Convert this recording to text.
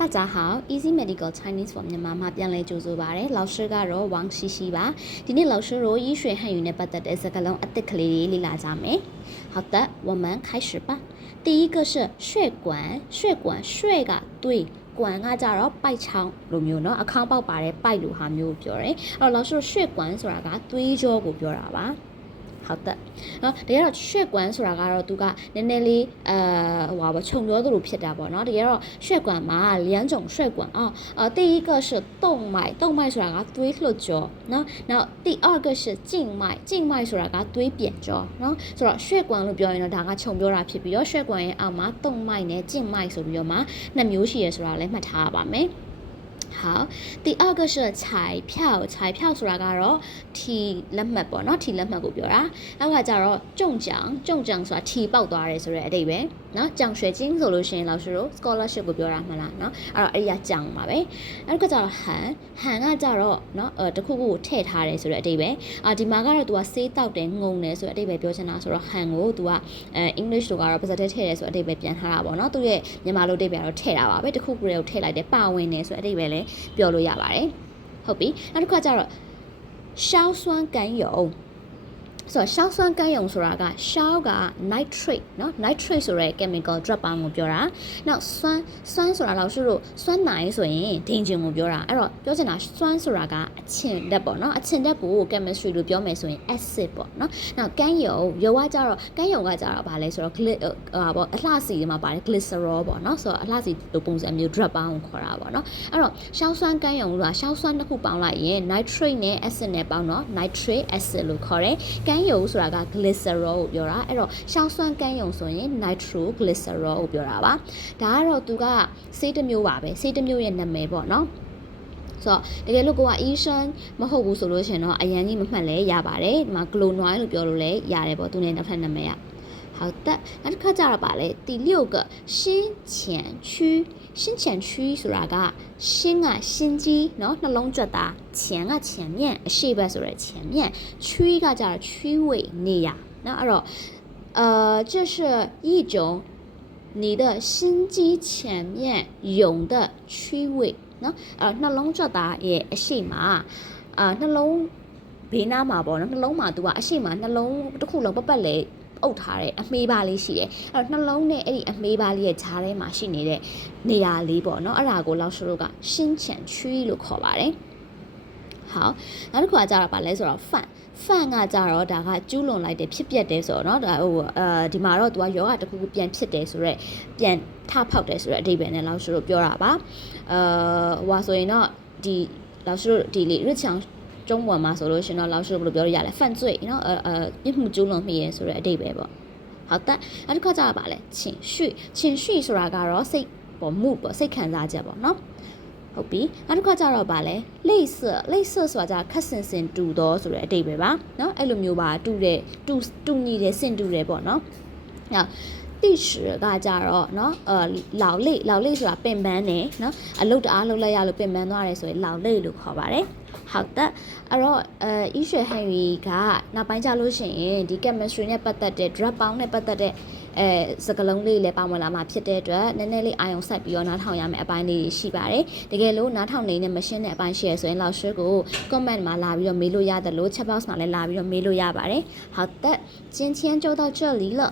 大家好 Easy Medical Chinese for မြန်မာမှာပြန်လဲကြိုဆိုပါရစေ老师ကတော့王西西ပါဒီနေ့老师တို့医学汉语နဲ့ပတ်သက်တဲ့စကားလုံးအသစ်ကလေးတွေလေ့လာကြမယ်好的我们开始吧第一个是血管血ကတွေး管ကကြတော့ပိုက်ချောင်းလိုမျိုးเนาะအခါပေါက်ပါတဲ့ပိုက်လိုဟာမျိုးကိုပြောတယ်အဲ့တော့老师တို့血管ဆိုတာကသွေးကြောကိုပြောတာပါ好的เนาะတကယ်တော့血管ဆိုတာကတော့သူကနည်းနည်းလေးဟိုပါခြုံပြောသလိုဖြစ်တာပေါ့เนาะတကယ်တော့血管မှာ两种血管第一个是动脉ဆိုတာကသွေးလွှတ်ကြောเนาะနောက်第二个是静脉ဆိုတာကသွေးပြန်ကြောเนาะဆိုတော့血管လို့ပြောရင်တော့ဒါကခြုံပြောတာဖြစ်ပြီးတော့血管ရဲ့အောက်မှာ动脉နဲ့静脉ဆိုပြီးတော့မှနှစ်မျိုးရှိရဆိုတာလည်းမှတ်ထားရပါမယ်好，第二个是彩票ဆိုတာကတော့ထီလက်မှတ်ပေါ့เนาะထီလက်မှတ်ကိုပြောတာနောက်ကကျတော့中奖ဆိုတာထီပေါက်သွားတယ်ဆိုတဲ့အဓိပ္ပာယ်เนาะ奖学金ဆိုလို့ရှိရင်老师တို့ scholarship ကိုပြောတာမှလားเนาะအဲ့တော့အဲ့ဒီက奖ပါပဲနောက်ကကျတော့ဟန်ကကျတော့เนาะတခုခုကိုထည့်ထားတယ်ဆိုတဲ့အဓိပ္ပာယ်ဒီမှာကတော့ तू ကဆေးတောက်တယ်ငုံတယ်ဆိုတဲ့အဓိပ္ပာယ်ပြောချင်တာဆိုတော့ဟန်ကို तू ကEnglish တို့ကတော့ပါစတဲ့ထည့်တယ်ဆိုတဲ့အဓိပ္ပာယ်ပြန်ထားတာပေါ့เนาะသူရဲ့မြန်မာလိုအဓိပ္ပာယ်ကတော့ထည့်တာပါပဲတခုခုတွေကိုထည့်လိုက်တယ်ပါဝင်တယ်ဆိုတဲ့အဓိပ္ပာယ်လည်းပြောလို့ရပါတယ်ဟုတ်ပြီနောက်တစ်ခါကျတော့硝酸甘油ဆိုတော့硝酸甘油ဆိုတာက硝က nitrate เนาะ nitrate ဆိုတဲ့ chemical drop ပေါင်းကိုပြောတာနောက်酸ဆိုတာ老师တို့酸奶ဆိုရင်ဒင်ဂျင်ကိုပြောတာအဲ့တော့ပြောချင်တာ酸ဆိုတာကအချင်ဓာတ်ပေါ့เนาะအချင်ဓာတ်ကို chemistry လို့ပြောမယ်ဆိုရင် acid ပေါ့เนาะနောက်甘油油ကကြတော့甘油ကကြတော့ဗာလဲဆိုတော့ပေါ့အလှစီမှာပါတယ် glycerol ပေါ့เนาะဆိုတော့အလှစီလိုပုံစံမျိုး drop ပေါင်းကိုခေါ်တာပေါ့เนาะအဲ့တော့硝酸甘油က硝酸တစ်ခုပေါင်းလိုက်ရင် nitrate နဲ့ acid နဲ့ပေါင်းတော့ nitrate acid လို့ခေါ်တယ်甘油ဆိုတာက glycerol ကိုပြောတာအဲ့တော့硝酸甘油ဆိုရင် nitroglycerol ကိုပြောတာပါဒါကတော့သူကဆေးတစ်မျိုးပါပဲဆေးတစ်မျိုးရဲ့နာမည်ပေါ့နော်ဆိုတော့တကယ်လို့ကိုကအီးရှန်မဟုတ်ဘူးဆိုလို့ရှင်တော့အရန်ကြီးမမှတ်လဲရပါတယ်ဒီမှာ glonine လို့ပြောလို့လဲရတယ်ပေါ့သူနဲ့နောက်ထပ်နာမည်က好的နောက်တစ်ခါကျတော့ပါလေ第六个新前区ဆိုတာက心က心肌เนาะနှလုံးကြွက်တာ前က前面အရှိဘက်ဆိုရယ်前面区ကကြတော့区位နေရเนาะအဲ့တော့这是一种你的心肌前面涌的区位เนาะနှလုံးကြွက်တာရဲ့အရှိမှာနှလုံးဘေးနားမှာပေါ့เนาะနှလုံးမှာသူကအရှိမှာနှလုံးတစ်ခုလုံးပတ်လေအုပ်ထားတဲ့အမေးပါလေးရှိတယ်အဲ့တော့နှလုံးနဲ့အဲ့ဒီအမေးပါလေးရဲ့ဂျားထဲမှာရှိနေတဲ့နေရာလေးပေါ့နော်အဲ့ဒါကိုလောက်ရှုတို့ကရှင်းချန်ချွေးလို့ခေါ်ပါတယ်好နောက်တစ်ခုကကြတော့ဗာလဲဆိုတော့ဖန်ကကြတော့ဒါကကျူးလွန်လိုက်တယ်ဖြစ်ပျက်တယ်ဆိုတော့เนาะဒါဟိုဒီမှာတော့သူကယောဂတစ်ခုခုပြန်ဖြစ်တယ်ဆိုတော့ပြန်ထဖောက်တယ်ဆိုတော့အဓိပ္ပာယ်နဲ့လောက်ရှုတို့ပြောတာပါဟိုဆိုရင်တော့ဒီလောက်ရှုတို့ဒီလေ日常中文မှာဆိုလို့ရှင်တော့老师ဘယ်လိုပြောလို့ရလဲ犯罪เนาะပြစ်မှုကျူးလွန်မိရဲဆိုတဲ့အဓိပ္ပာယ်ပေါ့好的နောက်တစ်ခါကျတော့ဗာလဲ情绪ဆိုတာကတော့စိတ်ပေါ်မှုပေါ့စိတ်ခံစားချက်ပေါ့เนาะဟုတ်ပြီနောက်တစ်ခါကျတော့ဗာလဲ类似ဆိုတာကခက်ဆင်ဆင်တူတော့ဆိုတဲ့အဓိပ္ပာယ်ပါเนาะအဲ့လိုမျိုးပါတူညီတယ်ဆင်တူတယ်ပေါ့เนาะနောက်第十ကကြတော့เนาะ老累ဆိုတာပင်ပန်းတယ်เนาะအလုပ်တအားလုပ်လိုက်ရလို့ပင်ပန်းသွားတယ်ဆိုရင်老累လို့ခေါ်ပါတယ်好的အဲ့တော့医学汉语ကနောက်ပိုင်းကြလို့ရှိရင်ဒီ chemistry နဲ့ပတ်သက်တဲ့ drug ပေါင်းနဲ့ပတ်သက်တဲ့စကားလုံးလေးလည်းပါဝင်လာမှာဖြစ်တဲ့အတွက်နည်းနည်းလေးအာရုံစိုက်ပြီးတော့နားထောင်ရမယ့်အပိုင်းလေးရှိပါတယ်တကယ်လို့နားထောင်နေမရှင်းတဲ့အပိုင်းရှိရဆိုရင်老师ကို comment မှာလာပြီးတော့မေးလို့ရတယ်လို့ chat box မှာလည်းလာပြီးတော့မေးလို့ရပါတယ်好的今天就到这里了